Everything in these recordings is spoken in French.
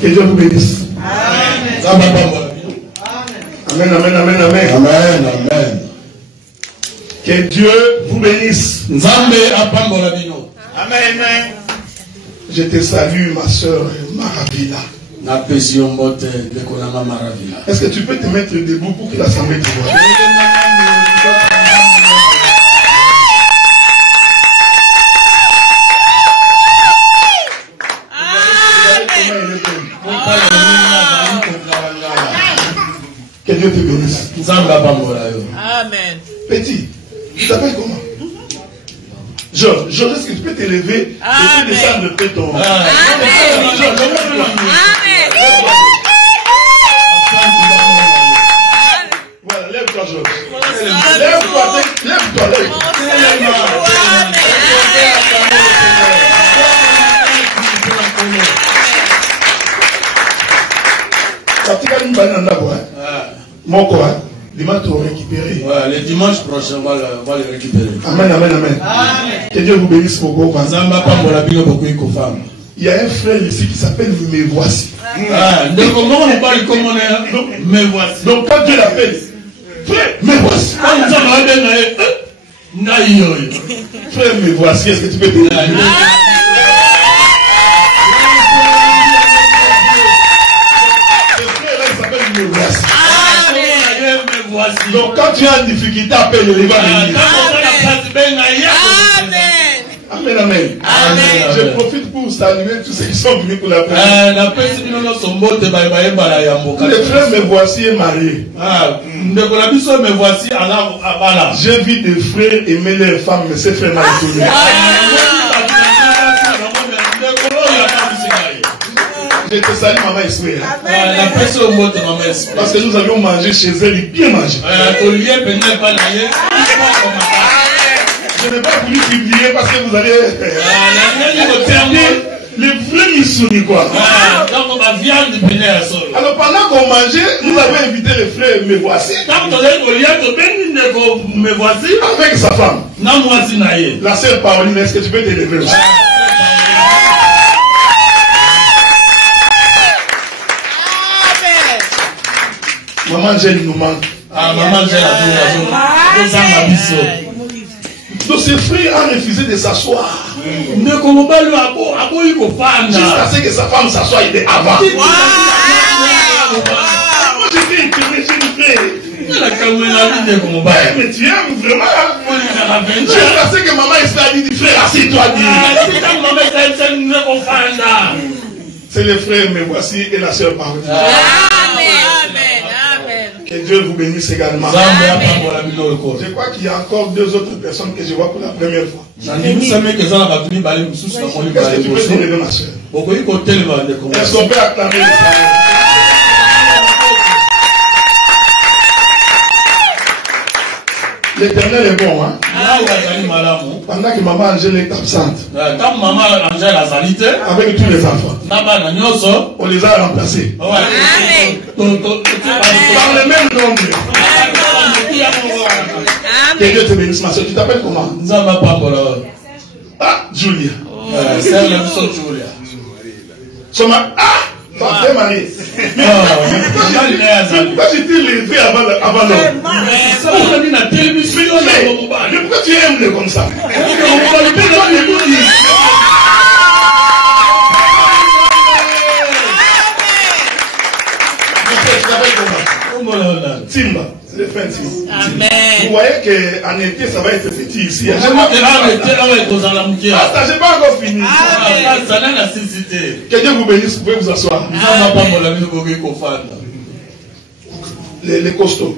Que Dieu vous bénisse. Amen, amen, amen, amen. Amen, amen. Que Dieu vous bénisse. Amen. Je te salue, ma soeur Maravilla. Est-ce que tu peux te mettre debout pour que l'assemblée te voie? Que Dieu te bénisse. Amen. Petit, tu t'appelles comment? Georges, est-ce que tu peux t'élever et te descendre de ton... Amen. Voilà, lève-toi, Georges. Lève-toi. Mon quoi? Dimanche, tu vas récupérer. Ouais, le dimanche prochain, on va le récupérer. Amen, amen, amen. Que Dieu vous bénisse beaucoup. Il y a un frère ici qui s'appelle Me Voici. Donc, comment on parle comme on est? Me Voici. Donc, quand Dieu l'appelle, frère, Me Voici. Frère, Me Voici. Est-ce que tu peux te dire? Donc quand tu as une difficulté, appelle les va venir. Amen, amen. Je profite pour saluer tous ceux qui sont venus pour la prière. Le frère Me Voici est marié. J'ai vu des frères aimer leurs femmes, mais ces frères m'ont étonné. Je te salue, maman Esprit. Parce que nous avions mangé chez elle, bien mangé. Je n'ai pas voulu publier parce que vous allez... Les vrais missionnaires, quoi. Alors pendant qu'on mangeait, nous avons invité les frères Me Voici. Avec sa femme. La sœur Pauline, est-ce que tu peux t'élever aussi? Maman Angèle nous manque. Maman Angèle a donc ces frères ont refusé de s'asseoir. Jusqu'à ce que sa femme s'assoie, il est avant. Moi j'étais étonné, j'ai dit frère. Mais tu aimes vraiment. Jusqu'à ce que maman Esther dit frère, assieds-toi. C'est les frères Me Voici et la sœur Pauline. Que Dieu vous bénisse également. Je crois qu'il y a encore deux autres personnes que je vois pour la première fois. Qu'est-ce que tu peux dire de ma soeur? Est-ce qu'on peut acclamer le Seigneur? L'Éternel est bon, hein? Pendant que maman Angèle est absente, avec tous les enfants, on les a remplacés. Par le même nombre. Que Dieu te bénisse, ma soeur. Tu t'appelles comment? Ah, Julia. Pourquoi j'étais levé avant l'homme? Pourquoi tu aimes comme ça? Timba, c'est le fin de vous voyez qu'en été, ça va être petit ici. Je n'ai pas encore fini. Que Dieu vous bénisse, vous pouvez vous asseoir. Les costauds.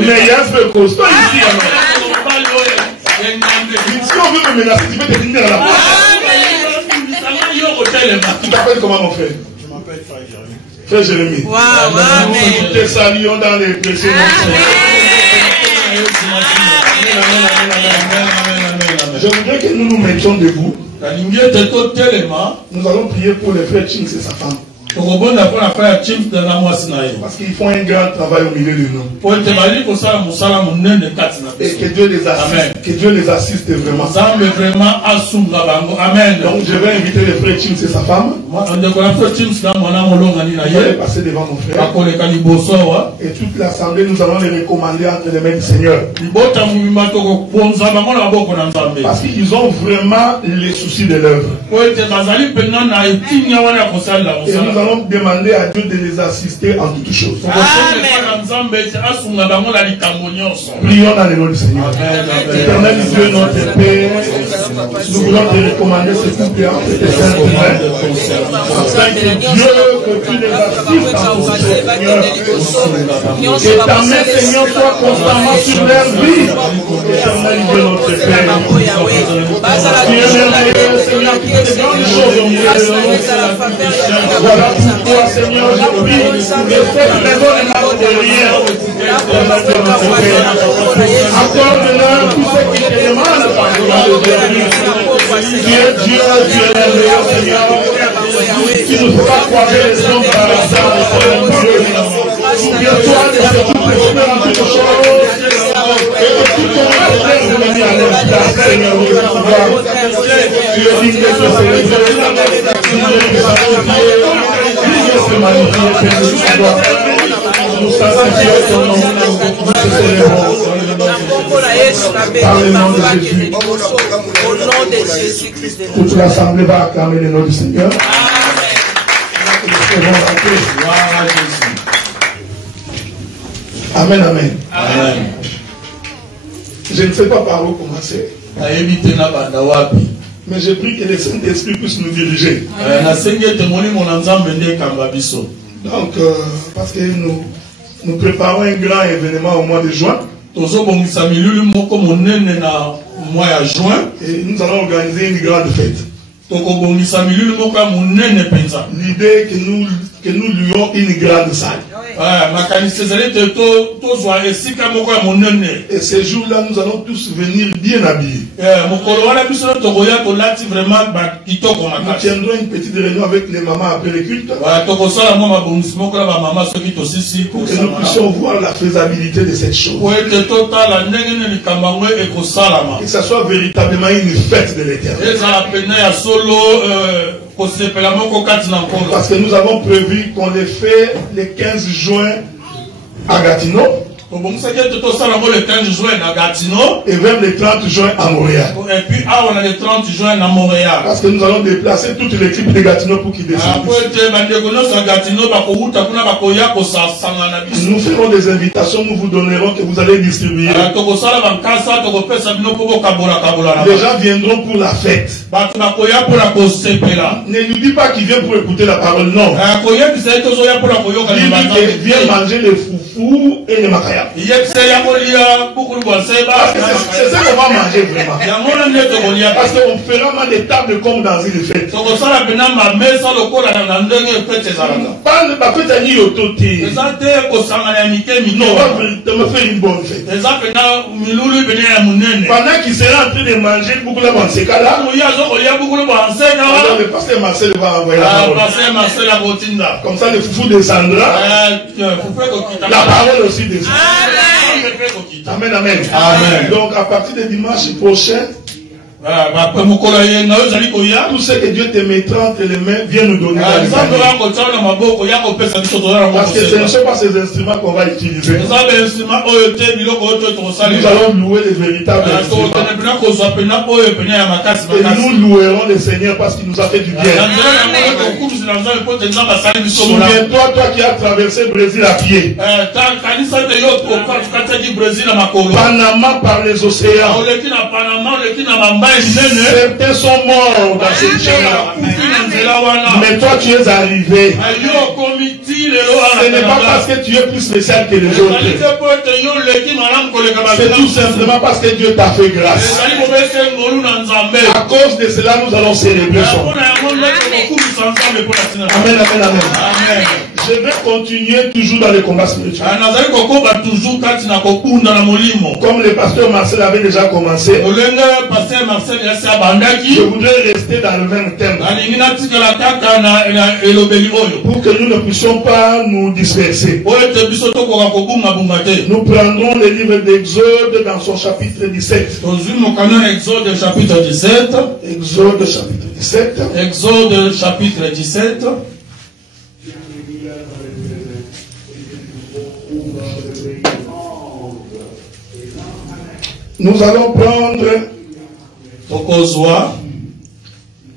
Mais il y a un peu costaud ici. Si on veut me menacer, tu peux te finir là. Tu t'appelles comment, mon frère? Je m'appelle Frère Jérémie. Frère Jérémie. Nous te saluons dans les précieux noms. Je voudrais que nous nous mettions debout. Nous allons prier pour les frères Chings et sa femme. Parce qu'ils font un grand travail au milieu de nous. Et que Dieu les assiste. Que Dieu les assiste vraiment. Amen. Donc je vais inviter le frère Chims et sa femme. Je vais passer devant mon frère. Et toute l'assemblée, nous allons les recommander entre les mains du Seigneur. Parce qu'ils ont vraiment les soucis de l'œuvre. Et nous allons demander à Dieu de les assister en toutes choses. Prions dans le nom du Seigneur. Éternel Dieu, notre Père, nous voulons te recommander ce couple entre tes saintes mains. Afin que Dieu, que tu les assistes en toutes choses, Seigneur. Que ta main, Seigneur, soit constamment sur leur vie. Éternel Dieu, notre Père. Tu es merveilleux, Seigneur, tu fais de grandes choses au milieu de nous. Voilà pourquoi, Seigneur, je prie de cette raison de ma prière. Accorde-leur tout ce qui te demande par toi aujourd'hui. Tu es Dieu, tu es merveilleux, Seigneur. Tu ne peux pas croiser les hommes par hasard, souviens-toi de ce qui peut faire en toutes choses. Et que tout ton rêve est venu à l'instant, Seigneur, de pouvoir. Tu es digne de ce Seigneur. Se magnifier, Père de l'histoire. Nous sanctifions ton nom. Nous te célébrons. Par le nom de Jésus. Au nom de Jésus-Christ. Toute l'assemblée va acclamer le nom du Seigneur. Amen, amen. Amen. Je ne sais pas par où commencer. Mais je prie que le Saint-Esprit puisse nous diriger. Donc, parce que nous préparons un grand événement au mois de juin. Et nous allons organiser une grande fête. L'idée est que nous louons une grande salle. Et ces jours-là, nous allons tous venir bien habillés. Nous tiendrons une petite réunion avec les mamans après le culte. Pour que nous puissions voir la faisabilité de cette chose. Que ce soit véritablement une fête de l'Éternel. Parce que nous avons prévu qu'on les fait le 15 juin à Gatineau. Et vers le 30 juin à Montréal. Et puis, on a le 30 juin à Montréal. Parce que nous allons déplacer toute l'équipe de Gatineau pour qu'ils descendent. Nous ferons des invitations, nous vous donnerons que vous allez distribuer. Les gens viendront pour la fête. Ne lui dis pas qu'il vient pour écouter la parole, non. Il vient manger les foufous et les macayas. C'est ça qu'on va manger vraiment. Parce qu'on fera mal des tables comme dans une fête. Pas de fête à n'y autoté. Non, on va faire une bonne fête. Pendant qu'il sera en train de manger beaucoup de banséka là, le pasteur Marcel va envoyer la parole. Comme ça le foufou descendra. La parole aussi descendra. Amen, amen. Amen. Donc à partir de dimanche prochain, tout ce que Dieu te mettra entre les mains, viens nous donner. Parce que ce ne sont pas ces instruments qu'on va utiliser. Nous allons louer les véritables instruments. Et nous louerons le Seigneur parce qu'il nous a fait du bien. Souviens-toi, toi qui as traversé le Brésil à pied. Panama par les océans. Certains sont morts dans cette chaîne-là. Mais toi tu es arrivé. Ce n'est pas parce que tu es plus spécial que les autres. C'est tout simplement parce que Dieu t'a fait grâce. À cause de cela, nous allons célébrer son. Amen, amen, amen. Je vais continuer toujours dans les combats spirituels. Comme le pasteur Marcel avait déjà commencé, je voudrais rester dans le même thème pour que nous ne puissions pas nous disperser. Nous prendrons le livre d'Exode dans son chapitre 17. Exode chapitre 17. Exode chapitre 17. Exode chapitre 17. Nous allons prendre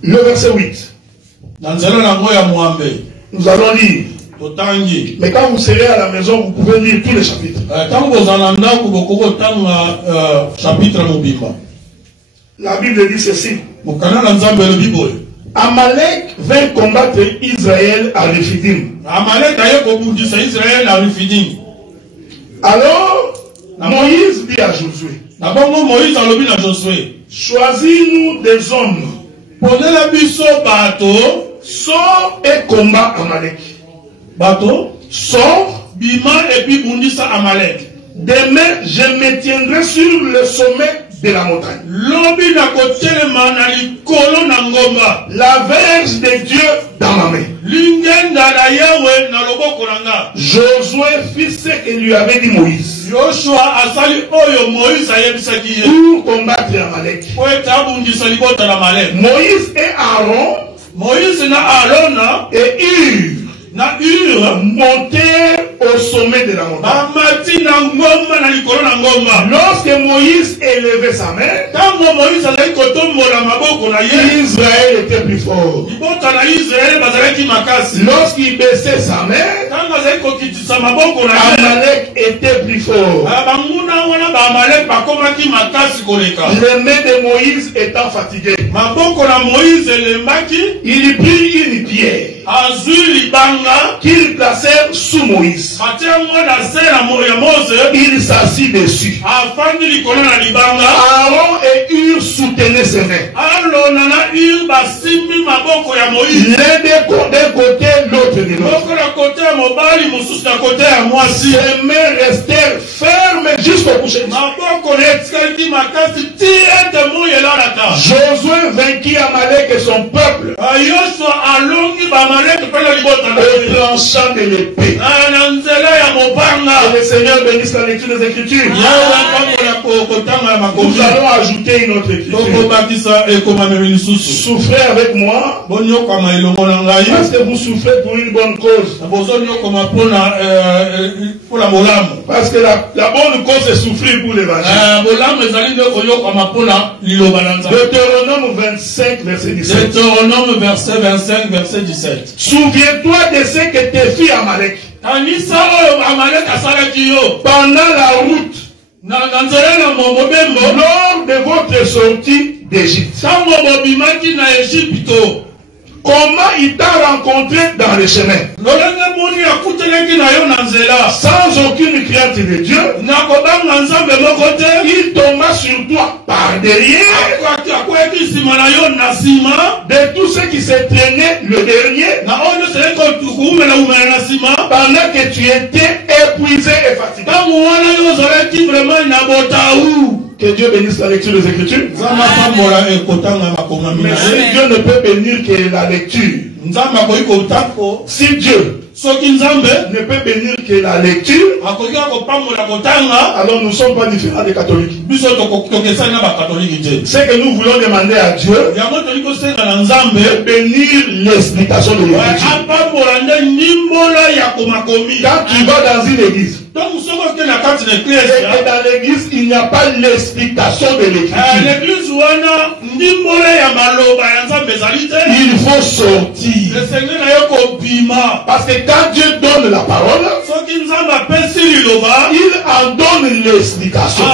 le verset 8. Nous allons lire. Mais quand vous serez à la maison, vous pouvez lire tous les chapitres. La Bible dit ceci. Amalek vint combattre Israël à Rephidim. Alors, Moïse dit à Josué, choisis-nous des hommes, sors et combat Amalek. Sors, demain je me tiendrai sur le sommet de la montagne. La verge de Dieu dans ma main. Josué fit ce que lui avait dit Moïse pour combattre Amalek. Moïse et Aaron et Hur montèrent au sommet de la montagne. Lorsque Moïse élevait sa main, Israël était plus fort. Lorsqu'il baissait sa main, Amalek était plus fort. Les mains de Moïse étant fatiguées, il prit une pierre qu'il placèrent sous Moïse. Il s'assit dessus. Aaron et Hur soutenaient ses mains. L'un d'un côté, l'autre de l'autre. Ses mains restèrent fermes jusqu'au coucher. Josué vainquit Amalek et son peuple au tranchant de l'épée. Que le Seigneur bénisse la lecture des Écritures. Nous allons ajouter une autre écriture. Souffrez avec moi, parce que vous souffrez pour une bonne cause. Parce que la bonne cause c'est souffrir pour l'évangile. Deutéronome 25 verset 17. Deutéronome verset 25 verset 17. Souviens-toi de ce que tes filles Amalek pendant la route lors de votre sortie d'Égypte. Comment il t'a rencontré dans le chemin? Sans aucune crainte de Dieu, il tomba sur toi par derrière de tous ceux qui se traînaient le dernier pendant que tu étais épuisé et fatigué. Que Dieu bénisse la lecture des Écritures. Mais si Dieu ne peut bénir que la lecture, si Dieu ne peut bénir que la lecture, alors nous ne sommes pas différents des catholiques. Ce que nous voulons demander à Dieu, de bénir l'explication de l'écriture. Quand tu vas dans une église, et que dans l'église il n'y a pas l'explication de l'écriture, il faut sortir. Parce que quand Dieu donne la parole, il en donne l'explication.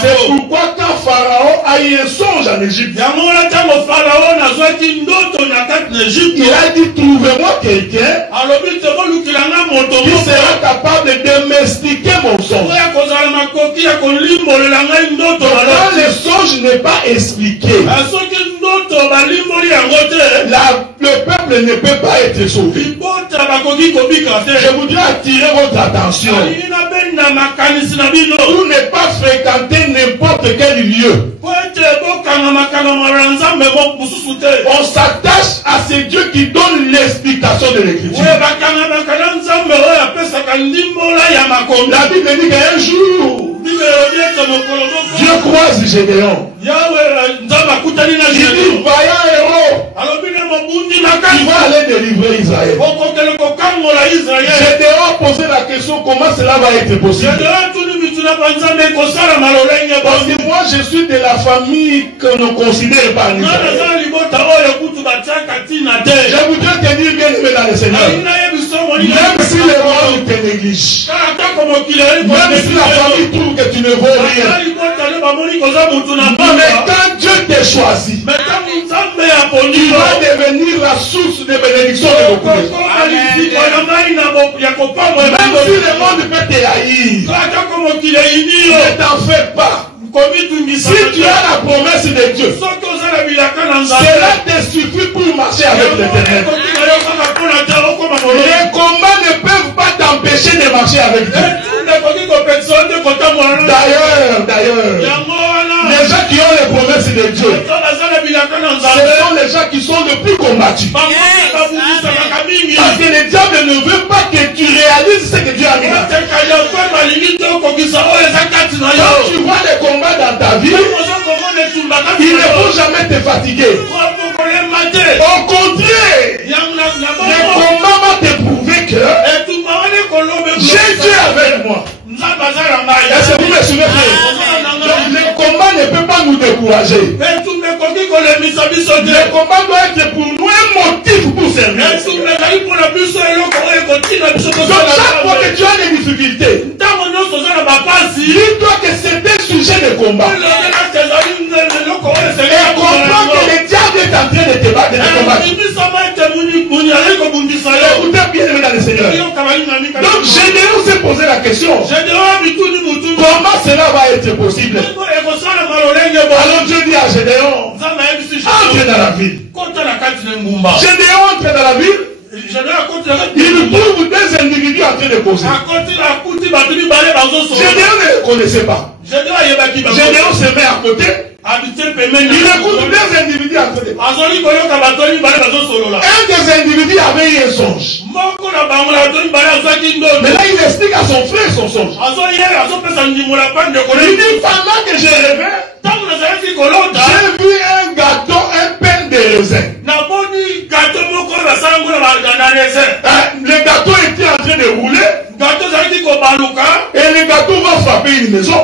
C'est pourquoi quand Pharaon a eu un songe en Égypte, il a dit trouvez-moi quelqu'un qui sera capable de m'expliquer mon songe. Quand le songe n'est pas expliqué, le le peuple ne peut pas être sauvé, je voudrais attirer votre attention pour ne pas fréquenter n'importe quel lieu. On s'attache à ces dieux qui donnent l'explication de l'écriture. La Bible dit qu'un jour, Dieu croise Gédéon. Il dit, vaillant héros, il va aller délivrer Israël. Gédéon posait la question, comment cela va être possible? Parce que moi je suis de la famille que l'on considère pas en Israël. Je voudrais te dire bien aimé dans le Seigneur, même si le monde te néglige, même si la famille trouve que tu ne vaux rien, mais quand Dieu t'a choisi, il va devenir la source de bénédiction de beaucoup de gens. Même si le monde peut te haïr, ne t'en fais pas. Si tu as la promesse de Dieu, cela te suffit pour marcher avec l'Éternel. Les combats ne peuvent pas t'empêcher de marcher avec Dieu. D'ailleurs, les gens qui ont les promesses de Dieu, ce sont les gens qui sont les plus combattus. Parce que le diable ne veut pas que tu réalises ce que Dieu a mis dans ta vie. Quand tu vois les combats dans ta vie, il ne faut jamais te fatiguer. Au contraire, les combats vont te prouver que j'ai Dieu avec moi. Est-ce que vous me suivez? Le combat ne peut pas nous décourager. Le combat doit être pour nous un motif pour servir. Donc chaque fois que tu as des difficultés, dis-toi que c'est un sujet de combat. Et comprends que le diable est en train de te battre, de te combattre. Écoutez bien aimé dans le Seigneur. Donc Gédéon s'est posé la question, comment cela va être possible? Alors Dieu dit à Gédéon, entre dans la ville. Gédéon entre dans la ville. Il trouve deux individus en train de causer. Gédéon ne le connaissait pas. Gédéon se met à côté. Il écoute deux individus en train de parler. Un des individus avait eu un songe. Mais là il explique à son frère son songe. Il dit, pendant que j'ai rêvé, j'ai vu un gâteau, un pain de raisin. Le gâteau était en train de rouler. Et le gâteau va frapper une maison.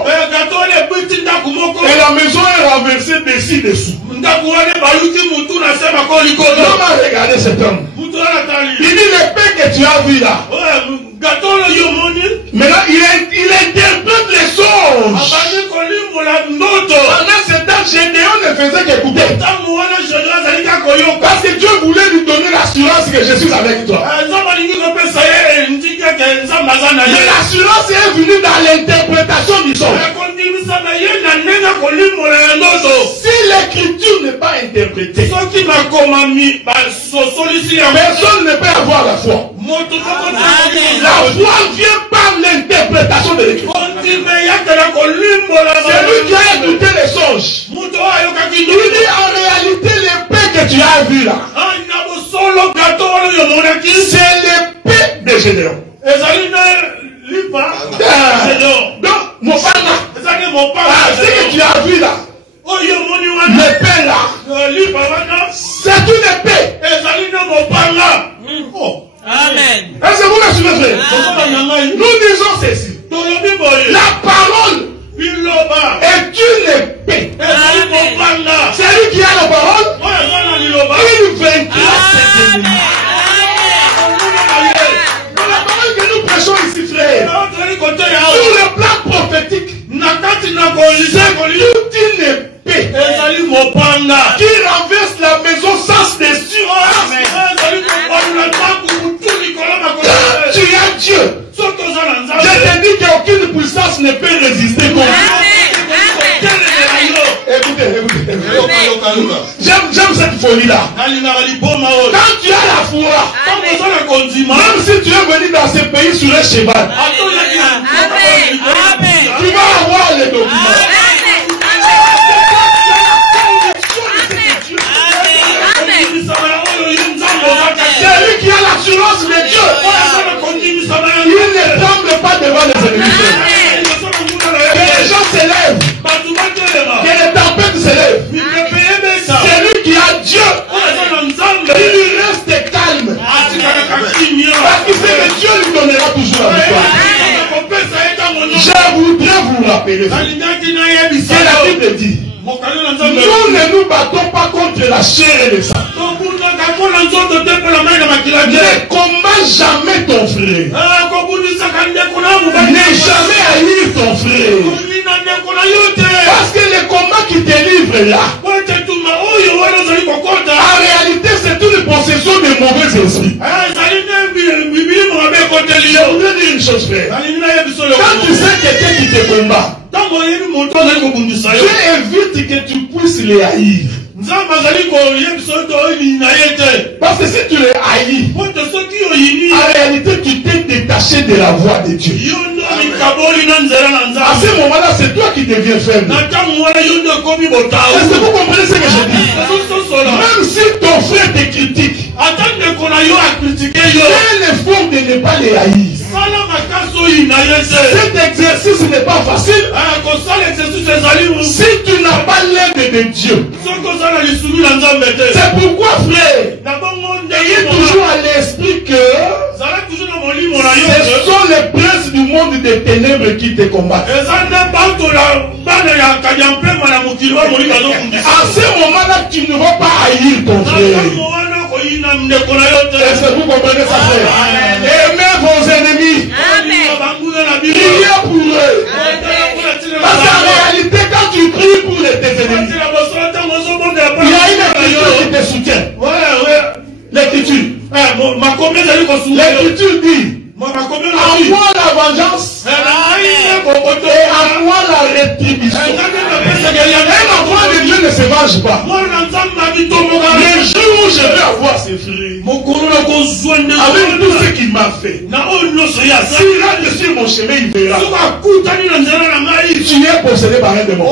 Et la maison est renversée dessus. L'homme a regardé cet homme. Il dit, le pain que tu as vu là, maintenant il interprète les songes. Pendant ce temps, Gédéon ne faisait qu'écouter. Parce que Dieu voulait lui donner l'assurance que je suis avec toi. Mais l'assurance est venue dans l'interprétation du songe. Si l'écriture n'est pas interprétée, personne ne peut avoir la foi. La foi vient par l'interprétation de l'écriture. C'est lui qui a écouté les songes. Il dit en réalité l'épée que tu as vu là, c'est l'épée de Gédéon. Donc, mon père, ce que tu as vu là, l'épée là, c'est une épée. Amen. Est-ce que vous me suivez, frère? Nous disons ceci. La parole est une épée. Celui qui a la parole, il vaincra ses ennemis. Dans la parole que nous prêchons ici, frère, sur le plan prophétique, c'est toute une épée qui renverse la maison sans dessus. Tu as Dieu. Je te dis qu'aucune puissance ne peut résister contre Dieu. Écoutez. J'aime cette folie-là. Quand tu as la foi, même si tu es venu dans ce pays sur un cheval, tu vas avoir les documents. Celui qui a l'assurance de Dieu, il ne tremble pas devant les ennemis. Que les gens s'élèvent, que les tempêtes s'élèvent. Celui qui a Dieu, il reste calme. Parce qu'il sait que Dieu lui donnera toujours la victoire. Je voudrais vous rappeler que la Bible dit: nous ne nous battons pas contre la chair et le sang. Ne combat jamais ton frère. Ne jamais haïr ton frère. Parce que le combat qui te livre là, en réalité c'est une possession de mauvais esprits. Je voudrais dire une chose, frère. Quand tu sais quelqu'un qui te combat, Dieu évite que tu puisses les haïr. Parce que si tu les haïs, en réalité tu t'es détaché de la voix de Dieu. À ce moment-là, c'est toi qui deviens faible. Est-ce que vous comprenez ce que je dis? Même si ton frère te critique, fais l'effort de ne pas les haïr. Cet exercice n'est pas facile. Si tu n'as pas l'aide de Dieu, c'est pourquoi, frère, ayez toujours à l'esprit que ce sont les princes du monde des ténèbres qui te combattent. À ce moment-là, tu ne vas pas haïr ton frère. Est-ce que vous comprenez ça, frère? Aimez vos ennemis. Priez pour eux. Parce qu'en réalité, quand tu pries pour tes ennemis, il y a une écriture qui te soutient. L'écriture. L'écriture dit: à moi la vengeance et à moi la rétribution. Un enfant de Dieu ne se venge pas. Le jour où je vais avoir ses frères, avec tout ce qu'il m'a fait, s'il rentre sur mon chemin, il verra. Tu es possédé par un démon.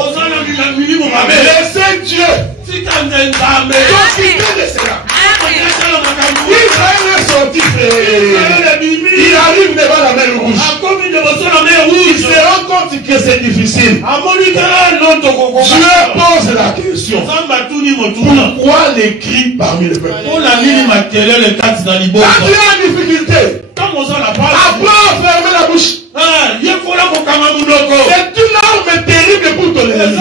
Laissez Dieu s'occuper de cela. Israël est sorti, frère. Il arrive devant la mer rouge. Il se rend compte que c'est difficile. Dieu pose la question: pourquoi les cris parmi le peuple? Quand tu es en difficulté, apprends à fermer la bouche. C'est une arme terrible pour ton ennemi.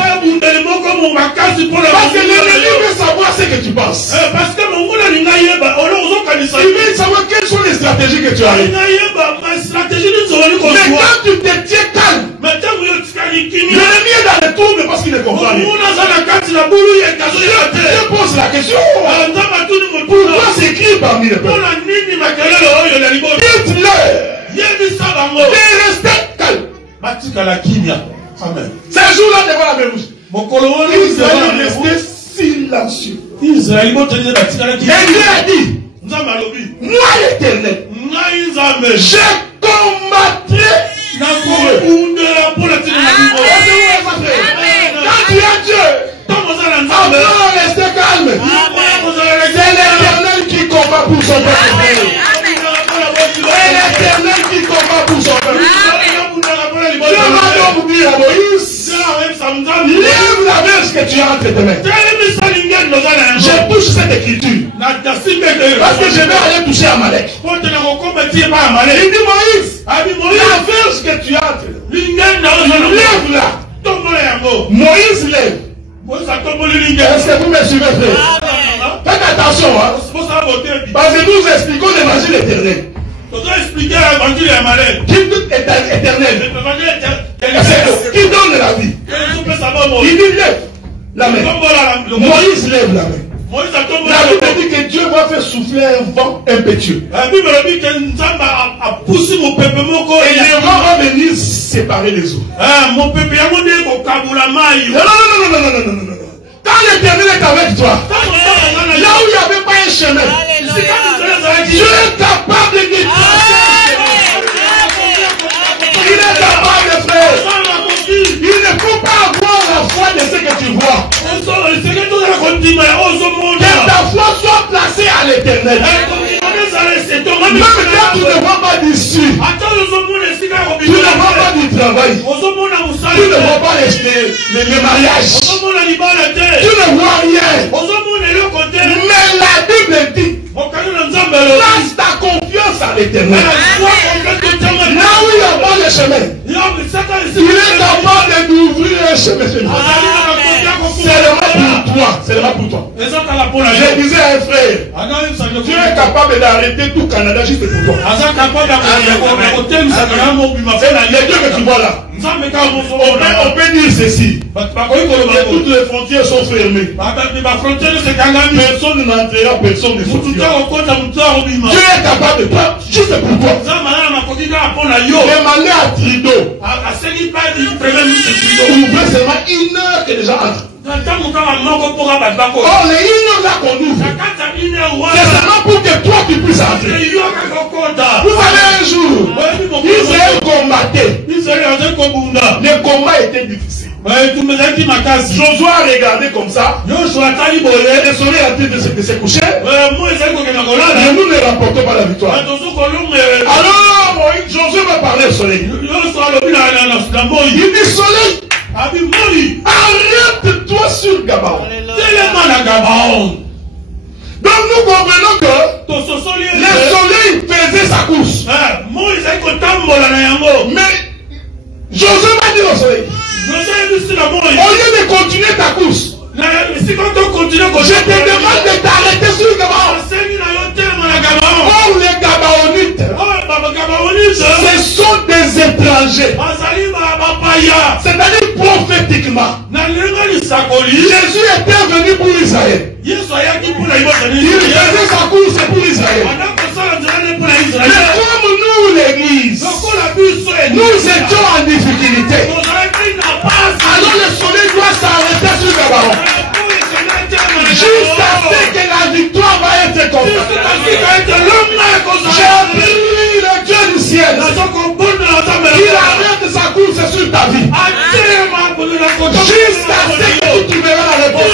Parce que l'ennemi veut savoir ce que tu penses. Il veut savoir quelles sont les stratégies que tu as. Mais quand tu te tiens calme, l'ennemi est dans le trouble parce qu'il ne comprend rien. Je pose la question: pourquoi s'écrit parmi les peuples? Dites-le de rester calme. Amen. Ces jours-là devant la mer rouge, Israël est resté silencieux. Et Dieu a dit: moi l'Éternel, je combattrai pour eux. Quand tu as Dieu, apprends à rester calme. C'est l'Éternel qui combat pour son peuple. C'est l'Éternel qui combat pour son peuple. Dieu va donc dire à Moïse: lève la verge que tu as entre tes mains. Je touche cette écriture parce que je vais aller toucher Amalek. Il dit: Moïse, la verge que tu as entre tes mains, lève-la. Moïse lève. Est-ce que vous me suivez, frère? Faites attention, hein? Parce que nous expliquons l'évangile éternel. Qui est éternel, qui donne la vie. Il dit: lève la main. Moïse lève la main. La Bible dit que Dieu va faire souffler un vent impétueux. Et le vent va venir séparer les eaux. Non. Quand le l'Éternel est avec toi. Là où il n'y avait pas un chemin, Dieu est capable de tracer. Il est capable, frère. Il ne faut pas avoir la foi de ce que tu vois. Que ta foi soit placée à l'Éternel. Même quand tu ne vois pas d'issue, tu ne vois pas du travail, tu ne vois pas les mariages, tu ne vois rien. Mais la Bible dit, place ta confiance à l'Éternel. Là où il n'y a pas de chemin, il est capable d'ouvrir un chemin. Seulement pour toi. Je disais à un frère, tu es capable d'arrêter tout Canada juste pour toi. Les dieux que tu vois là, on peut dire ceci. Toutes les frontières sont fermées. Personne n'entrera, personne ne sortira. Tu es capable de prendre juste pour toi. Demandez à Trudeau. Ouvrez seulement une heure que les gens entrent. Oh, les unions là qu'on ouvre, c'est seulement pour que toi tu puisses entrer. Vous savez, un jour, Israël combattait. Le combat était difficile. Josué a regardé comme ça. Le soleil est en train de se coucher. Et nous ne rapportons pas la victoire. Alors, Josué va parler au soleil. Il dit soleil, arrête-toi sur Gabaon. Donc nous comprenons que le soleil faisait sa course. Mais Josué m'a dit au soleil, au lieu de continuer ta course, je te demande de t'arrêter sur Gabaon. Or les Gabaonites, ce sont des étrangers. C'est-à-dire prophétiquement, Jésus était venu pour Israël. Il faisait sa course pour Israël. Mais comme nous, l'église, nous étions en difficulté, alors le soleil doit s'arrêter sur Gabaon. Jusqu'à ce que la victoire va être constatée. J'ai pris le Dieu du ciel. Il arrête sa course sur ta vie. Jusqu'à ce que tu trouveras la réponse.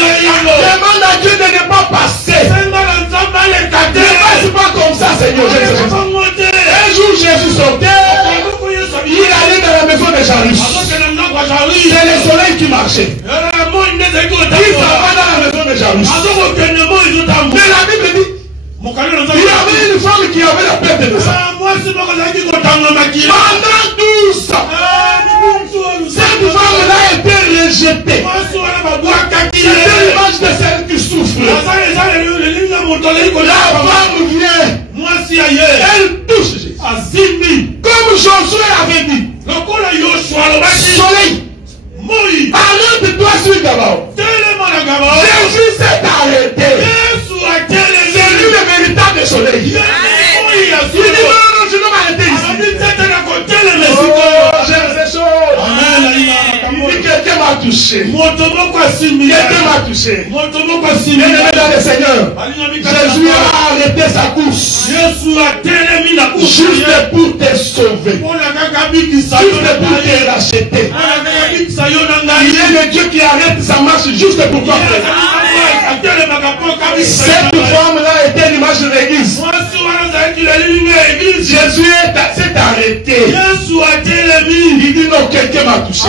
Demande à Dieu de ne pas passer. Ne passe pas comme ça, Seigneur. Un jour, Jésus sortait. Il allait dans la maison de Jairus. C'est le soleil qui marchait. Il s'en va dans la maison de Jairus. Mais la Bible dit, il y avait une femme qui avait la perte de sang. Pendant 12 ans, cette femme-là a été rejetée. C'était l'image de celle qui souffre. La femme vient. Elle touche Jésus. Comme Josué avait dit, soleil, arrête-toi sur Gabaon. Jésus s'est arrêté. C'est lui le véritable soleil. Il dit non, je ne m'arrêter ici. J'aime ces choses. Il dit quelqu'un m'a touché. Quelqu'un m'a touché. Bien-aimé dans le Seigneur, Jésus a arrêté sa course. Juste pour te sauver. Juste pour te racheter. Il est le Dieu qui arrête sa marche juste pour toi. Cette femme-là était l'image de l'église. Jésus s'est arrêté. Il dit non, quelqu'un m'a touché.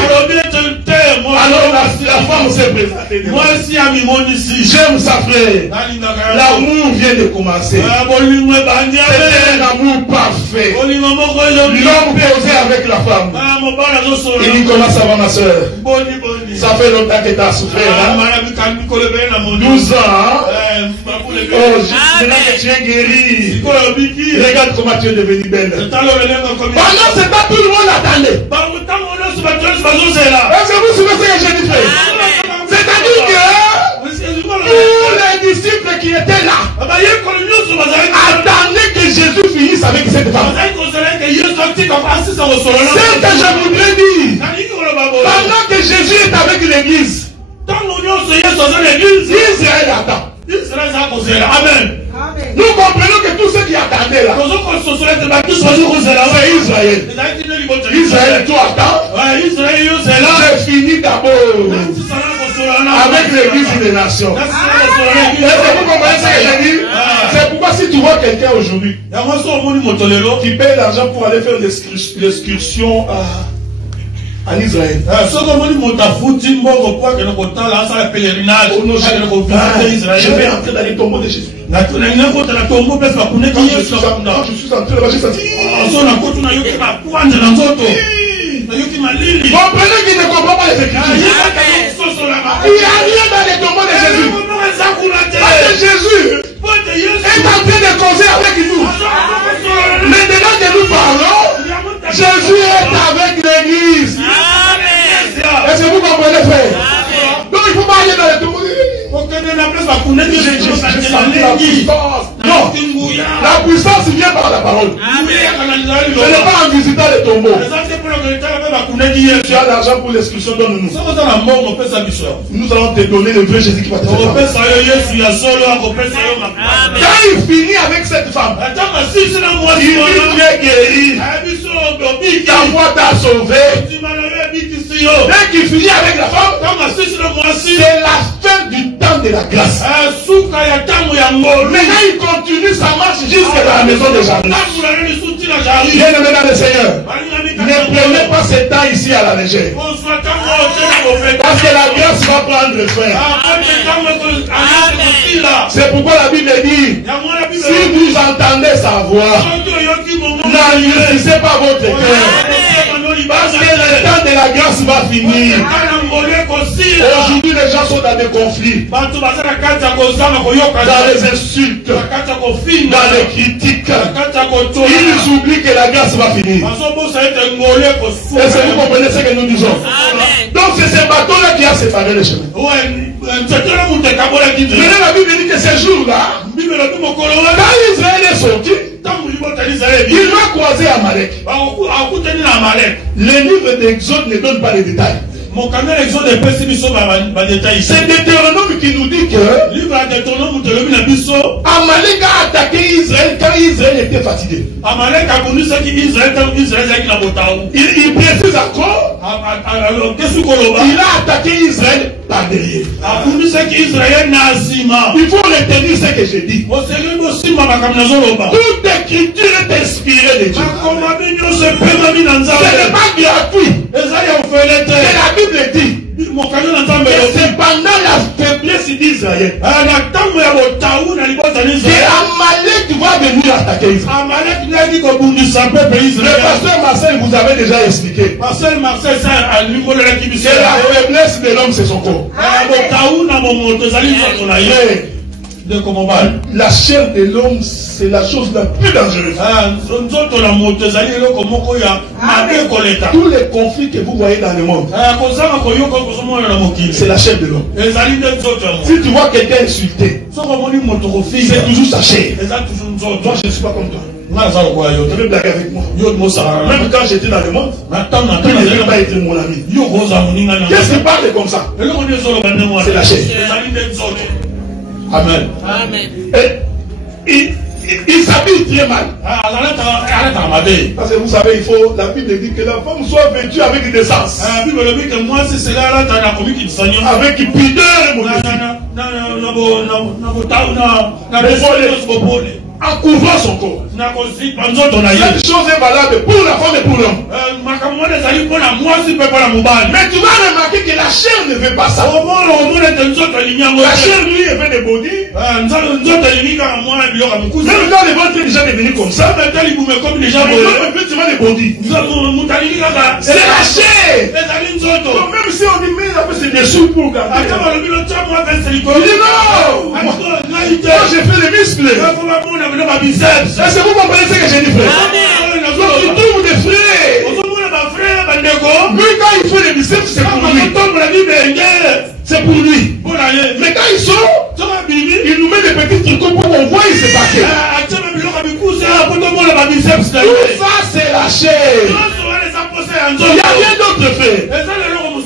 Alors la femme s'est présentée. J'aime sa frère. L'amour vient de commencer. C'est un amour parfait. L'homme posé avec la femme. Il dit comment ça va ma soeur? Ça fait longtemps que tu as souffert. 12 ans. Oh, maintenant que tu es guéri. Regarde comment tu es devenu belle. Pendant ce temps, tout le monde attendait. Est-ce que vous savez ce que j'ai dit, frère? C'est-à-dire que tous les disciples qui étaient là attendaient que Jésus finisse avec cette femme. C'est ce que je voudrais dire. Pendant que Jésus est avec l'église, Israël attend. Amen. Nous comprenons que tous ceux qui attendaient là, c'est Israël. Israël, tout attend. J'ai fini d'abord avec l'église des nations. Est-ce que vous comprenez ce que j'ai dit? C'est pourquoi si tu vois quelqu'un aujourd'hui qui paye l'argent pour aller faire l'excursion en Israël. Je vais entrer dans les tombeaux de Jésus. Quand je suis entré là-bas, j'ai senti. Comprenez qu'il ne comprend pas les Écritures. Il n'y a rien dans les tombeaux de Jésus. Parce que Jésus est en train de causer avec nous. Maintenant que nous parlons, Jésus est avec l'église. Est-ce que vous comprenez, frère? Donc il ne faut pas aller dans les tombeaux. Non, la puissance vient par la parole. Ce n'est pas en visitant les tombeaux. Tu as l'argent pour l'exclusion, donne-nous. Nous allons te donner le vrai Jésus qui va te faire. Quand il finit avec cette femme, il dit tu es guéri. Ta voix t'a sauvé. Dès qu'il finit avec la femme, c'est la fin du temps de la grâce. Maintenant il continue sa marche jusqu'à la maison de Jairus. Bien-aimés dans le Seigneur, ne prenez pas ce temps ici à la légère. Parce que la grâce va prendre fin. C'est pourquoi la Bible dit, si vous entendez sa voix, n'endurcissez pas votre cœur. Parce que le temps de la grâce va finir. Aujourd'hui, les gens sont dans des conflits, dans les insultes, dans les critiques. Ils oublient que la grâce va finir. Est-ce que vous comprenez ce que nous disons? Donc c'est ce bateau-là qui a séparé les chemins. Maintenant la Bible dit que ce jour-là, quand Israël est sorti, il va croiser Amalek. Le livre d'Exode ne donne pas les détails. C'est Deutéronome qui nous dit que Amalek a attaqué Israël quand Israël était fatigué. Il précise encore, il a attaqué Israël par derrière. Il faut retenir ce que j'ai dit. Toute écriture est inspirée de Dieu. Ce n'est pas gratuit. C'est la Bible dit. C'est pendant la faiblesse d'Israël que Amalek va venir attaquer Israël. Le pasteur Marcel vous avait déjà expliqué que la faiblesse de l'homme c'est son corps. La chair de l'homme c'est la chose la plus dangereuse. Tous les conflits que vous voyez dans le monde, c'est la chair de l'homme. Si tu vois quelqu'un insulté, c'est toujours sa chair. Moi je ne suis pas comme toi. Tu veux blaguer avec moi? Même quand j'étais dans le monde, tu ne veux pas être mon ami. Qu'est-ce qui parle comme ça? C'est la chair. Amen. Il s'habille très mal. Parce que vous savez, il faut, la Bible dit que la femme soit vêtue avec décence. Avec pudeur et modestie. En couvrant son corps. Cette chose est valable pour la femme et pour l'homme. Mais tu vas remarquer que la chair ne veut pas ça. La chair lui est fait des body. Même quand le ventre est déjà devenu comme ça, effectivement les body. C'est la chair. Donc même si on dit mais c'est des sous pour garder. Il dit non. Moi j'ai fait les muscles. Est-ce que vous comprenez ce que j'ai dit, frère? Donc il trouve des frères. Lui quand il fait les biceps c'est pour lui. C'est pour lui. Mais quand il sort, il nous met des petits trucs pour qu'on voit il se battait. Tout ça c'est la chair. Il n'y a rien d'autre fait.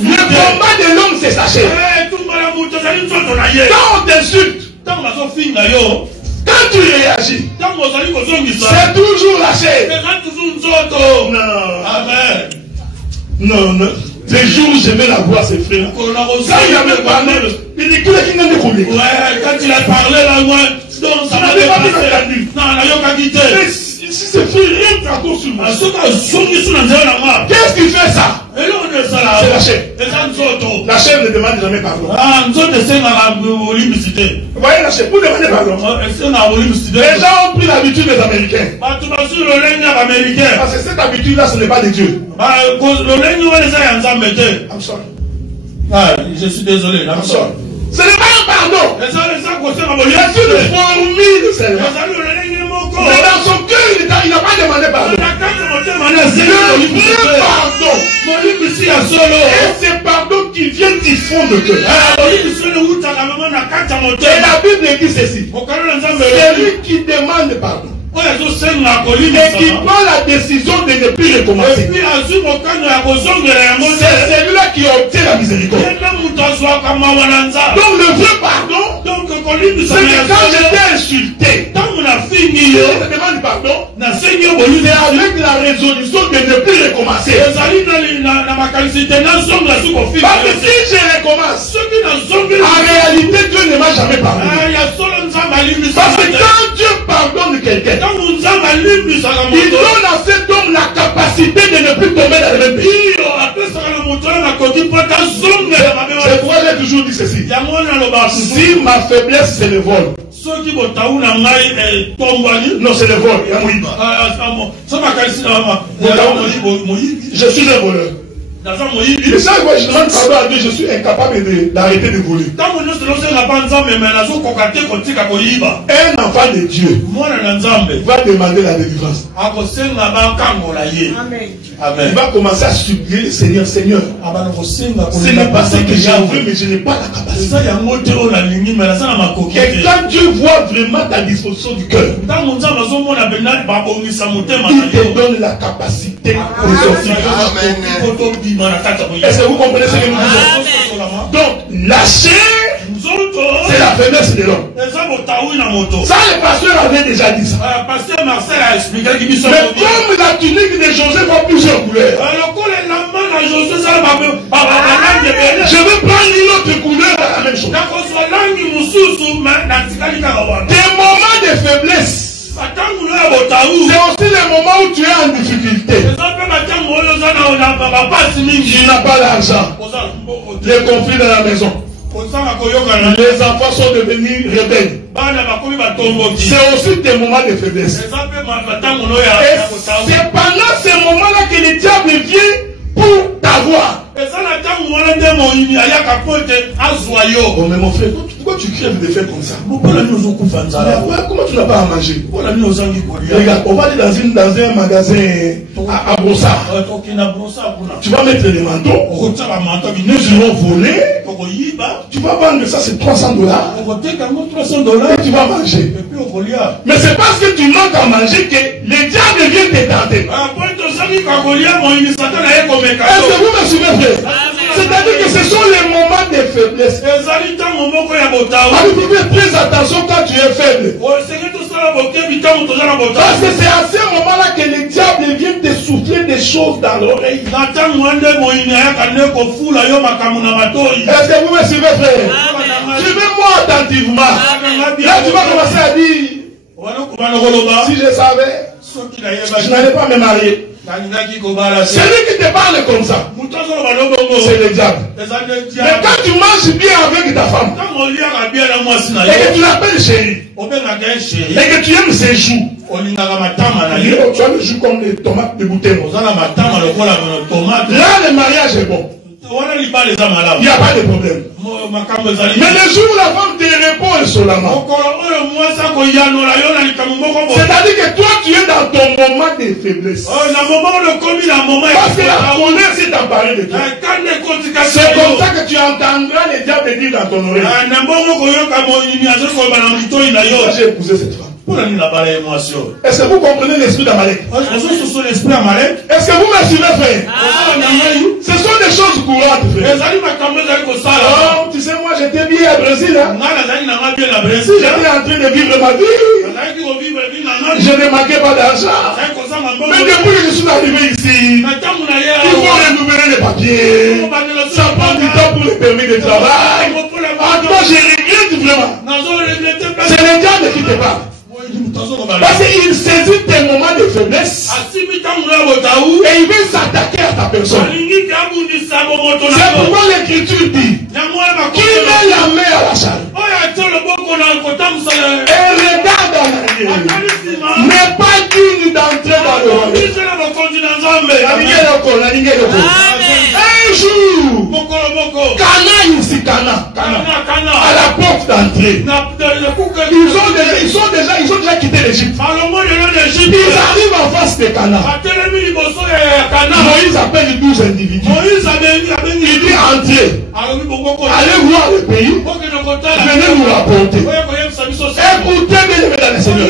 Le combat de l'homme c'est sa chair. Quand on t'insulte, quand tu réagis, c'est toujours la chair. Non. Amen. Non, non. Les jours où j'aimais la voix, ses frères. Quand il avait parlé, il dit qu'il n'a pas coulé. Ouais, quand il a parlé là, moi, donc ça m'avait pas entendu. Non, on n'a pas quitté. Si c'est fait, rien encore sur moi. Qu'est-ce qui fait ça? C'est la chair. La chair ne demande jamais pardon. Vous voyez la chair, vous demandez pardon. Les gens ont pris l'habitude des Américains. Parce que cette habitude-là, ce n'est pas de Dieu. I'm sorry. Ah, je suis désolé. I'm sorry. Ce n'est pas un pardon. C'est une formule seulement. Mais dans son cœur, il n'a pas demandé pardon. Le vrai pardon. Et c'est pardon qui vient du fond de cœur. Et la Bible dit ceci. C'est lui qui demande pardon. Et qui prend la décision de ne plus recommencer. C'est celui-là qui obtient la miséricorde. Donc le vrai pardon, c'est que quand j'étais insulté, je demande pardon, c'est avec la résolution de ne plus recommencer. Parce que si je recommence, en réalité Dieu ne m'a jamais pardonné. Parce que quand Dieu pardonne quelqu'un, il donne à cet homme la capacité de ne plus tomber dans le même pays. C'est pourquoi j'ai toujours dit ceci. Si ma faiblesse c'est le vol. Non, c'est le vol. Je suis un voleur. Et ça, moi, je demande pardon à Dieu, je suis incapable d'arrêter de voler. Un enfant de Dieu va demander la délivrance. Amen. Il va commencer à supplier le Seigneur. Seigneur, ce n'est pas ce que j'ai envie, mais je n'ai pas la capacité. Et quand Dieu voit vraiment ta disposition du cœur, il te donne la capacité de sortir. Est-ce que vous comprenez ce que nous disons? Donc, la chair, c'est la faiblesse de l'homme. Ça, le pasteur avait déjà dit ça. Mais comme la tunique de Joseph a plusieurs couleurs, je vais prendre une autre couleur à la même chose. Des moments de faiblesse, c'est aussi les moments où tu es en difficulté. Tu n'as pas d'argent. Les conflits dans la maison. Les enfants sont devenus rebelles. C'est aussi des moments de faiblesse. Et c'est pendant ces moments-là que le diable vient pour t'avoir. Oh mais mon frère, pourquoi tu crèves de faire comme ça? Comment tu n'as pas à manger? Regarde, on va aller dans un magasin à Brossard. Tu vas mettre les manteaux. Nous irons voler. Tu vas vendre ça, c'est $300. Et tu vas manger. Mais c'est parce que tu manques à manger que le diable vient te tenter. Est-ce que vous me suivez, frère? C'est-à-dire que ce sont les moments de faiblesse. Faites très attention quand tu es faible. Parce que c'est à ce moment-là que le diable vient te souffler des choses dans l'oreille. Est-ce que vous me suivez, frère? Suivez-moi attentivement. Là, tu vas commencer à dire, si je savais, je n'allais pas me marier. Celui qui te parle comme ça, c'est le diable. Mais quand tu manges bien avec ta femme, et que tu l'appelles chérie, et que tu aimes ses joues, tu as le joue comme les tomates de bouteille. Là, le mariage est bon. Il n'y a pas de problème. Mais le jour où la femme te répond insolemment, c'est-à-dire que toi tu es dans ton moment de faiblesse. Parce que la colère s'est emparée de toi. C'est comme ça que tu entendras le diable dire dans ton oreille. J'ai épousé cette femme. Est-ce que vous comprenez l'esprit d'Amalek? Est-ce que vous me suivez, frère? Ce sont des choses courantes, frère. Oh, tu sais, moi j'étais bien. au Brésil. J'étais en train de vivre ma vie. Je ne manquais pas d'argent. Mais depuis que je suis arrivé ici, il faut renouveler les papiers. Ça prend du temps pour le permis de travail. En toi, je regrette vraiment. C'est le diable qui te parle. Parce qu'il saisit tes moments de faiblesse et il veut s'attaquer à ta personne. C'est pourquoi l'écriture dit qui met la main à la charge et regarde en arrière n'est pas digne d'entrer dans le royaume. Un jour, Cana ici, Cana, à la porte d'entrée, ils ont déjà quitté l'Égypte. Ils arrivent en face de Cana. Moïse appelle 12 individus. Il dit entrez, allez voir le pays, venez nous rapporter. Écoutez, bien aimés dans le Seigneur,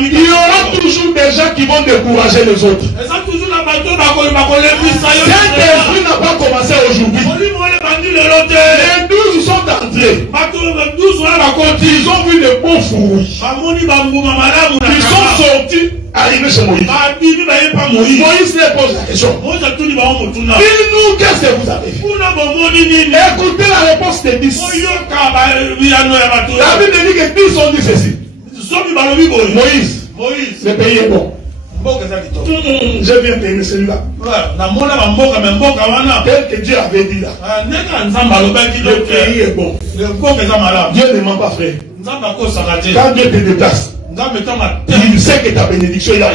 il y aura toujours des gens qui vont décourager les autres. Cet esprit n'a pas commencé aujourd'hui. Les 12 sont entrés. Ils ont vu des beaux fruits. Ils sont sortis, arrivés chez Moïse. Moïse les pose la question. Dis-nous, qu'est-ce que vous avez fait? Écoutez la réponse des 10. La Bible dit que 10 ont dit ceci. Moïse, le pays est bon. Je viens payer celui-là. Tel que Dieu avait dit là. Le pays est bon. Dieu ne ment pas, frère. Quand Dieu te déplace, il sait que ta bénédiction est là.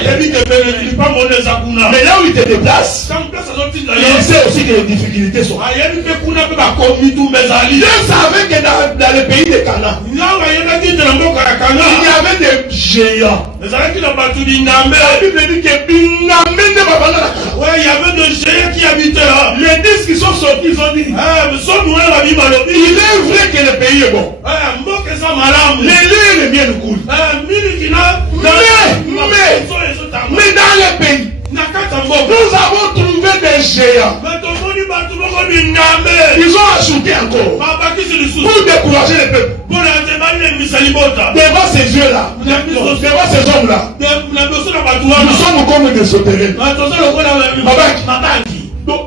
Mais là où il te déplace, il sait aussi que les difficultés sont là. Dieu savait que dans le pays de Cana, il y avait des géants. La Bible dit que il y avait des géants qui habitaient là. Les 10 qui sont sortis, ils ont dit il est vrai que le pays est bon. Les lieux et les miens nous coulent. Mais dans le pays, nous avons trouvé des géants. Ils ont ajouté encore pour décourager les peuples. Devant ces yeux-là, devant ces hommes-là, nous sommes comme des sauterelles. Donc,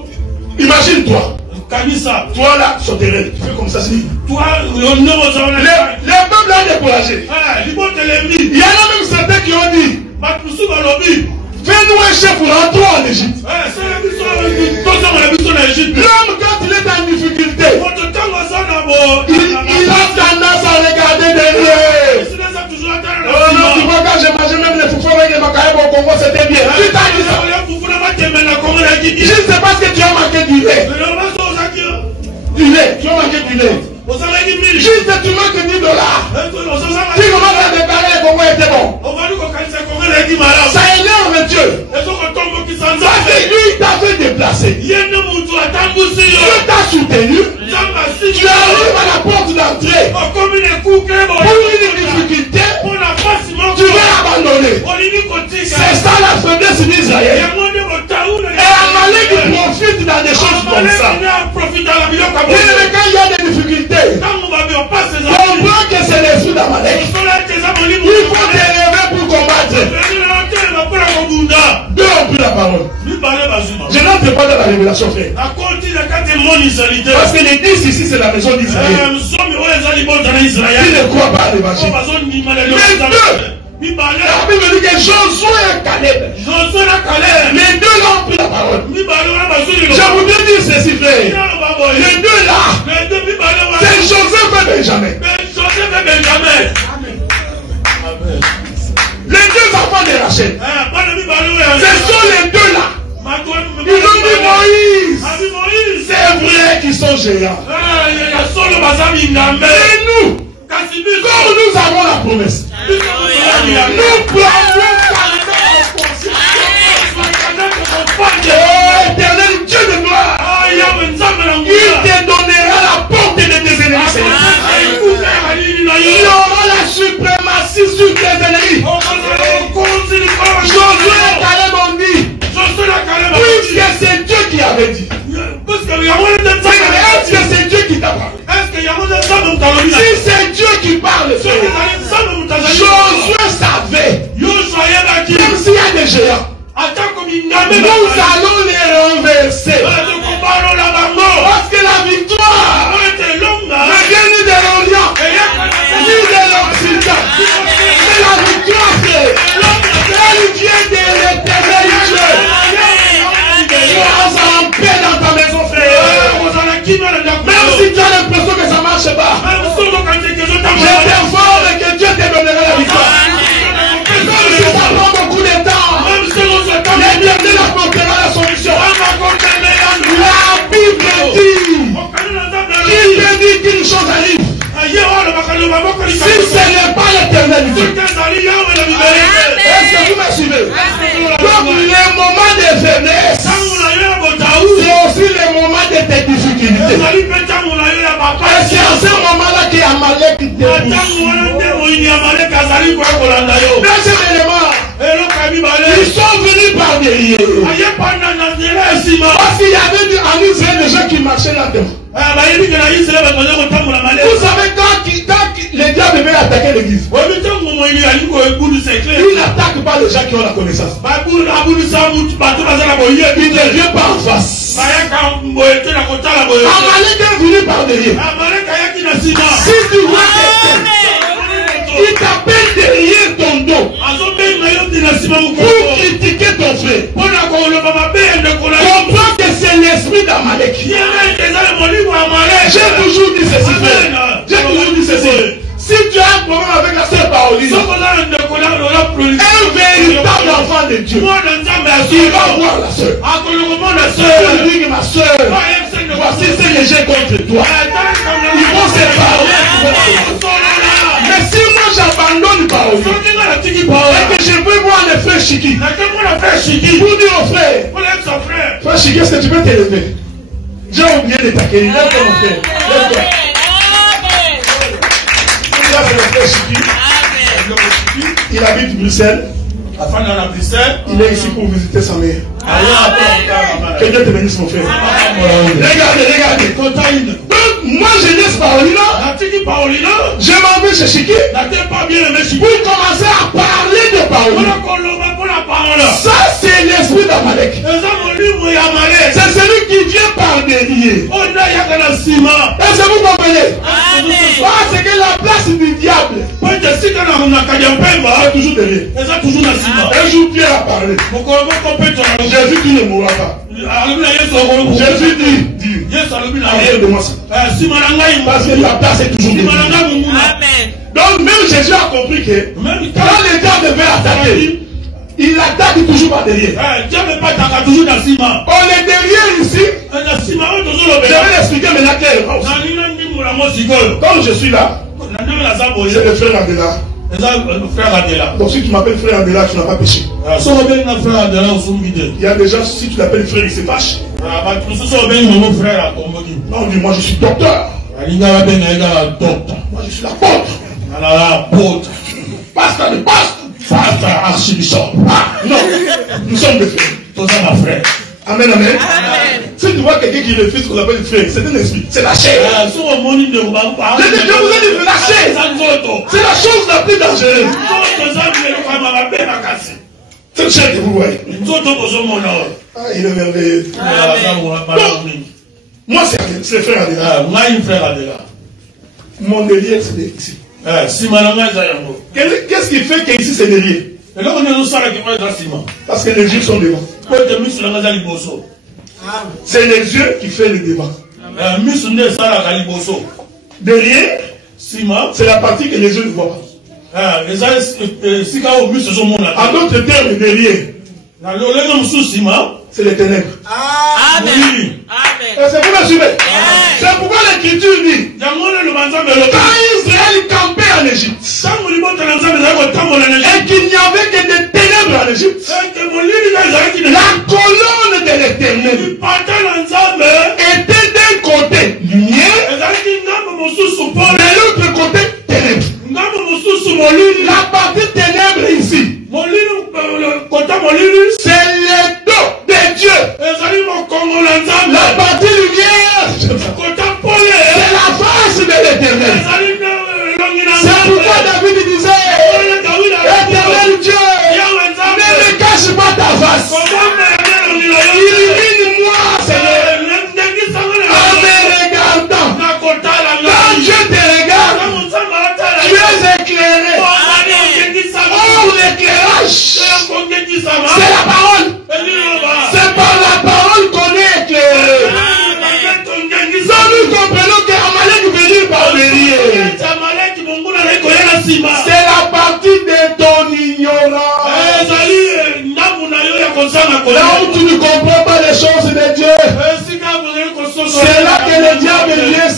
imagine-toi. Toi là, sauterelle, tu fais comme ça, c'est. Les peuples ont découragé. Il y en a même certains qui ont dit fais-nous un chef pour rentrer en Égypte. L'homme, quand il est en difficulté, il a tendance à regarder derrière. Oh non, tu vois, quand j'ai mangé même les foufous avec les macaïbes au Congo, c'était bien. Tu t'as dit ça. Juste parce que tu as manqué du lait. Du lait, tu as manqué du lait. Juste tu manques $10. Tu commences à déclarer le Congo était bon. Ça énerve Dieu. Parce que lui, il t'avait déplacé. Dieu t'a soutenu. Tu arrives à la porte d'entrée. Pour une difficulté, tu vas abandonner. C'est ça la faiblesse d'Israël. Et Amalek profite dans des choses comme ça. Quand il y a des difficultés, comprends que c'est l'esprit d'Amalek. Il faut te lever pour combattre. Deux ont pris la parole. Je n'entre pas dans la révélation, frère. Parce que les 10 ici, c'est la maison d'Israël. Ils ne croient pas à l'évangile. Mais deux, la Bible dit que Josué et Caleb, les deux ont pris la parole. Je voudrais dire ceci, frère. Les deux là, c'est Joseph et Benjamin. Les deux enfants de Rachel, ce sont les deux là. Ils ont dit Moïse, c'est vrai qu'ils sont géants. Mais nous, comme nous avons la promesse, nous prenons Éternel Dieu de gloire, il te donnera la porte de tes ennemis. Il y aura la suprématie sur tes ennemis. Josué et Caleb ont dit, puisque c'est Dieu qui avait dit, est-ce que c'est Dieu qui t'a parlé? Même si tu as l'impression que ça ne marche pas, je t'informe que Dieu te donnera la victoire. Même si ça prend beaucoup de temps, l'Éternel apportera la solution. La Bible dit, il te dit qu'une chose arrive. Si ce n'est pas l'Éternel, est-ce que vous me suivez? Donc les moments de faiblesse, c'est aussi les moments de tes difficultés. Et c'est en ce moment-là qu'il y a Amalek qui te pousse. Deuxième élément, ils sont venus par derrière. Parce qu'il y avait en Israël des gens qui marchaient là-dedans. Vous savez, quand les diables veulent attaquer l'église, il n'attaque pas les gens qui ont la connaissance. Il ne vient pas en face. Amalek est venu par derrière. Si tu vois quelqu'un, il t'appelle derrière ton dos pour critiquer ton frère. Comprends que c'est l'esprit d'Amalek. J'ai toujours dit ceci, frère. J'ai toujours dit ceci. Si tu as un problème avec la sœur Pauline, un véritable enfant de Dieu, il va voir la sœur. Il va dire que ma sœur, voici ce que j'ai contre toi. Ils vont se parler. Mais si moi j'abandonne Pauline, et que je veux voir le frère Chiki, pour dire au frère, frère Chiki, est-ce que tu peux t'élever? J'ai oublié de t'accueillir. Lève-toi mon frère. Lève-toi. Il habite Bruxelles. Il est ici pour visiter sa mère. Que Dieu te bénisse mon frère. Regardez. Donc moi je laisse Paolina. Je m'en vais chez Chiki. Pour commencer à parler de Paolina. Ça c'est l'esprit d'Amalek. C'est celui qui vient par derrière. Est-ce que vous comprenez? Parce que la place du diable, c'est toujours derrière. Un jour Pierre a parlé. Jésus qui ne mourra pas. Jésus dit, arrête de moi ça. Parce que la place est toujours derrière. Donc même Jésus a compris que quand le diable veut attaquer, il attaque toujours par derrière. On est derrière ici. Je vais l'expliquer maintenant clairement. Comme je suis là, c'est le frère Adela. Donc si tu m'appelles frère Adela, tu n'as pas péché. Il y a des gens, si tu l'appelles frère, il se fâche. Non, dis moi je suis docteur. Moi je suis l'apôtre. Pasteur de pasteur. Archibishop. Non, nous sommes des frères. Amen, amen. Si tu vois quelqu'un qui refuse qu'on appelle frère, c'est un esprit, c'est la chair. Je vous ai dit la chair. C'est la chose la plus dangereuse. C'est le chair que vous voyez. Ah, il est merveilleux. Moi, c'est frère Adela. Mon délire, c'est ici. Qu'est-ce qui fait qu'ici c'est derrière? Parce que les yeux sont devant. C'est les yeux qui font le devant. Derrière, c'est la partie que les yeux ne voient pas. En d'autres termes, derrière, c'est les ténèbres. Amen. C'est vous me suivez? C'est pourquoi l'Écriture dit, quand Israël campait en Égypte, et qu'il n'y avait que des ténèbres en Égypte, la colonne de l'Éternel était d'un côté lumière, de l'autre côté ténèbres. La partie ténèbres ici, c'est le dos de Dieu. La partie lumière, c'est la face de l'Éternel. C'est pourquoi David disait, Éternel Dieu, ne me cache pas ta face.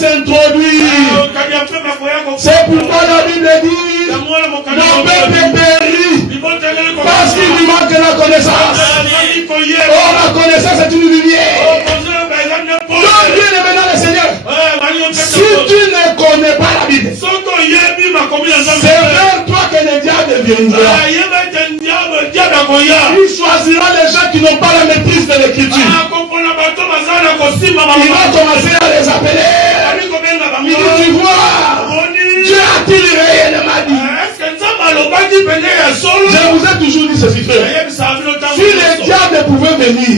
s'introduire. C'est pourquoi la Bible dit, mon peuple périt parce qu'il lui manque la connaissance. Oh, la connaissance est une lumière. Donc, bien aimé dans le Seigneur, si tu ne connais pas la Bible, c'est vers toi que le diable viendra. Il choisira les gens qui n'ont pas la maîtrise de l'écriture. Il va commencer à les appeler. Il dit, tu vois, Dieu a-t-il réellement dit? Je vous ai toujours dit ceci, frère. Si le diable pouvait venir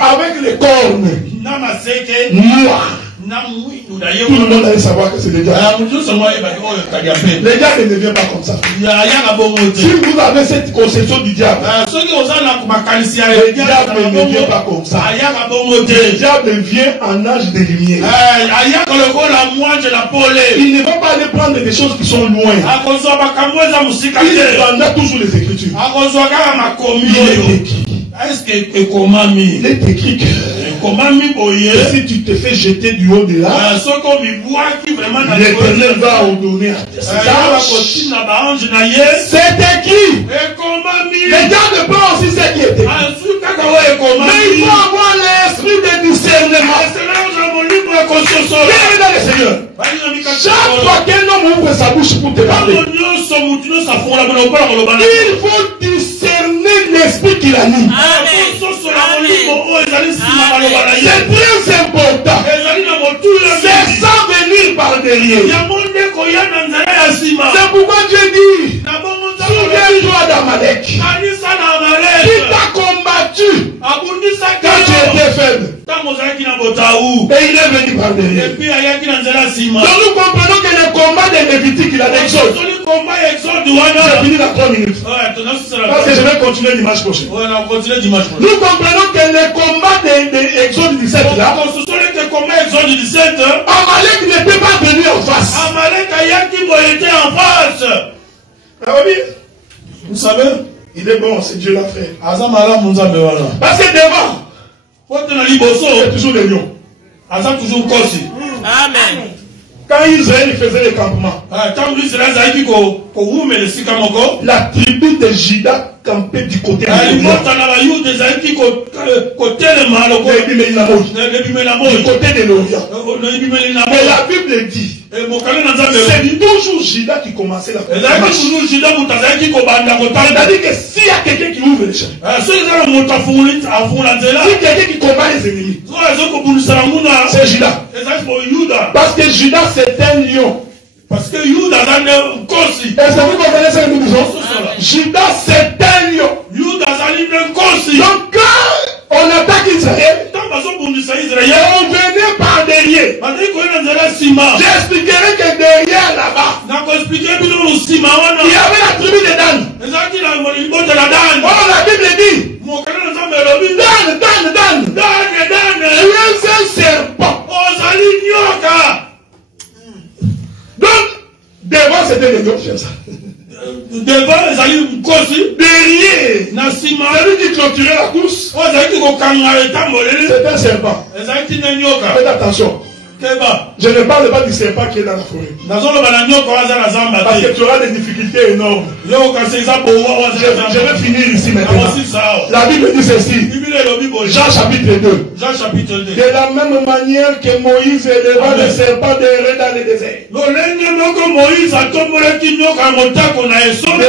avec les cornes noirs, tout le monde allait savoir que c'est le diable. Le diable ne vient pas comme ça. Si vous avez cette conception du diable, le diable ne vient pas comme ça. Le diable vient en âge de lumière. Il ne va pas aller prendre des choses qui sont loin. Il prendra toujours les Écritures. Il est écrit que si tu te fais jeter du haut de l'arbre, l'Éternel va ordonner à tes anges. C'est écrit. Les gars ne pas aussi ce qui est écrit. Mais il faut avoir l'esprit de discernement. Viens dans le Seigneur. Chaque fois qu'un homme ouvre sa bouche pour te parler, il faut discerner l'esprit qu'il a mis. C'est très important. C'est sans venir par derrière. C'est pourquoi Dieu dit, souviens-toi d'Amalek. Qui t'a combattu quand tu étais faible. Et il est venu par derrière. Donc nous comprenons que le combat de Lévitique, il a d'Exode. J'ai fini dans 3 minutes. Parce que je vais continuer dimanche prochain. Nous comprenons que le combat de Exode 17 là, Amalek n'était pas venu en face. Vous savez, il est bon, c'est Dieu l'a fait. Parce que devant, c'est toujours des lions. Amen. Quand Israël faisait le campement, la tribu de Juda campait du côté de l'Orient. Mais la Bible dit, c'est toujours Juda qui commençait la campagne. C'est-à-dire que s'il y a quelqu'un qui ouvre les chemins, si quelqu'un qui combat les ennemis, c'est Juda. Parce que Juda c'est un lion. Parce que Juda est un Kosi. Est-ce que vous comprenez ce que nous disons? Juda c'est un lion. Juda est un Kosi. Donc quand on attaque Israël, on venait par derrière. J'expliquerai que derrière là-bas, il y avait la tribu de Dan. Oh, la Bible dit, Dan, tu es un serpent. Donc, devant c'était les lions, j'aime ça. Devant les alliés Kosi. Derrière, celui qui clôturait la course, c'est un serpent. Faites attention. Je ne parle pas du serpent qui est dans la forêt. Parce que tu auras des difficultés énormes. Je vais finir ici maintenant. La Bible dit ceci. Jean chapitre 2. De la même manière que Moïse éleva le serpent de dans le désert. De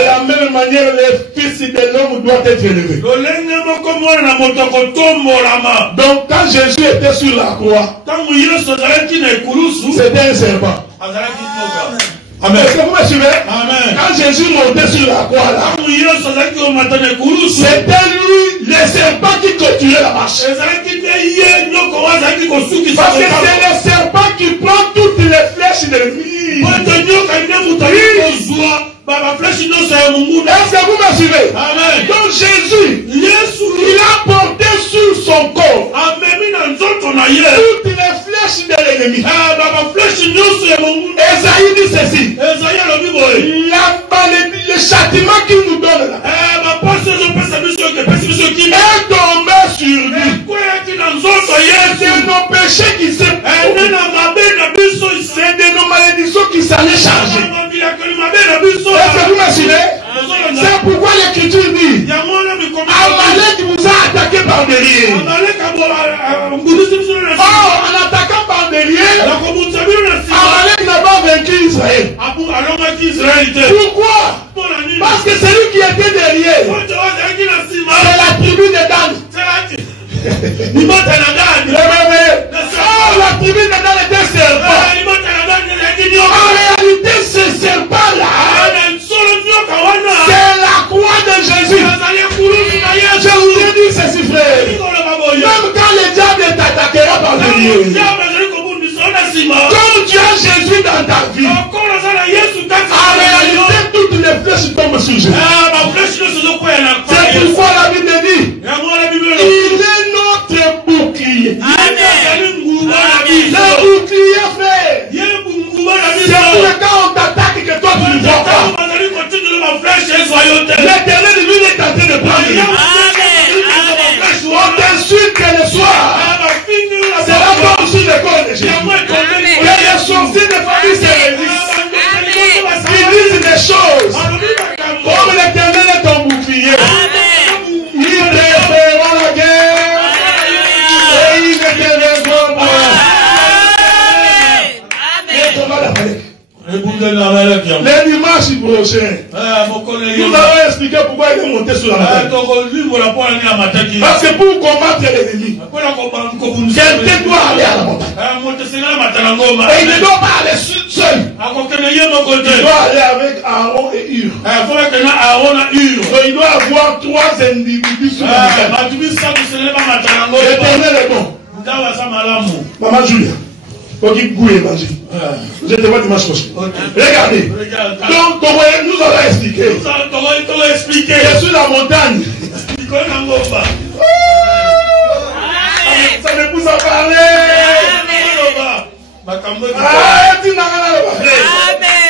la même manière, le Fils de l'homme doit être élevé. Donc quand Jésus était sur la croix, c'était un serpent. Amen. Est-ce que vous me suivez? Amen. Quand Jésus montait sur la croix là, c'était lui, le serpent qui clôturait la marche. Parce que c'est le serpent qui prend toutes les flèches de l'ennemi. Est-ce que vous me suivez? Amen. Donc Jésus, il a porté sur son corps toutes les flèches de l'ennemi. Esaïe dit ceci. Le châtiment qu'il nous donne là est tombé sur lui. C'est nos péchés qui s'est par derrière. Oh, en attaquant par derrière, Amalek n'a pas vaincu Israël. Pourquoi? Parce que celui qui était derrière, c'est la tribu de Dan. La tribu de Dan était serpent. En réalité, ce serpent-là, c'est la croix de Jésus. Je voudrais dire ceci, frère. Même quand le diable t'attaquera par derrière, comme tu as Jésus dans ta vie, en réalité, toutes les flèches tombent sur Jésus. C'est pourquoi la Bible dit, il est notre bouclier. Le bouclier, frère. C'est pour le cas où on t'attaque que toi tu ne vois pas. L'Éternel, lui, est en train de prendre. On t'insulte le soir. C'est là qu'on sur le corps de Jésus. Que les sorciers de famille se réunissent. Ils disent des choses. Comme l'Éternel est ton bouclier. Il te fera la guerre. Et il te répondra. Les dimanches prochains, nous allons expliquer pourquoi il est monté sur la montagne. Parce que pour combattre l'ennemi, quelqu'un doit aller à la montagne. Et il ne doit pas aller seul. Il doit aller avec Aaron et Hur. Il doit avoir 3 individus sur la montagne. L'Éternel est bon. Maman Julia. Je te vois dimanche prochain. Regardez. Donc, nous allons expliquer. Je suis la montagne. Ça me pousse à parler.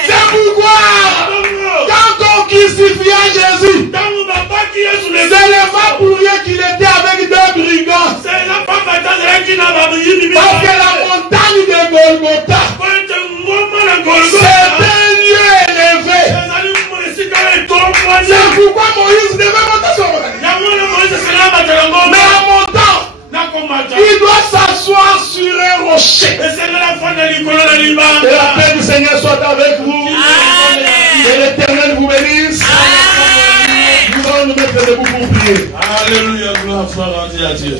C'est pourquoi, quand on crucifia Jésus, c'est le pas pour lui qu'il était avec 2 brigands. Parce que la montagne de Golgotha, c'est un lieu élevé. C'est pourquoi Moïse devait monter sur la montagne. Mais en montant, il doit s'asseoir sur un rocher. Et la paix du Seigneur soit avec vous. Et l'Éternel vous bénisse. Nous allons nous mettre debout pour prier. Alléluia, gloire soit rendue à Dieu.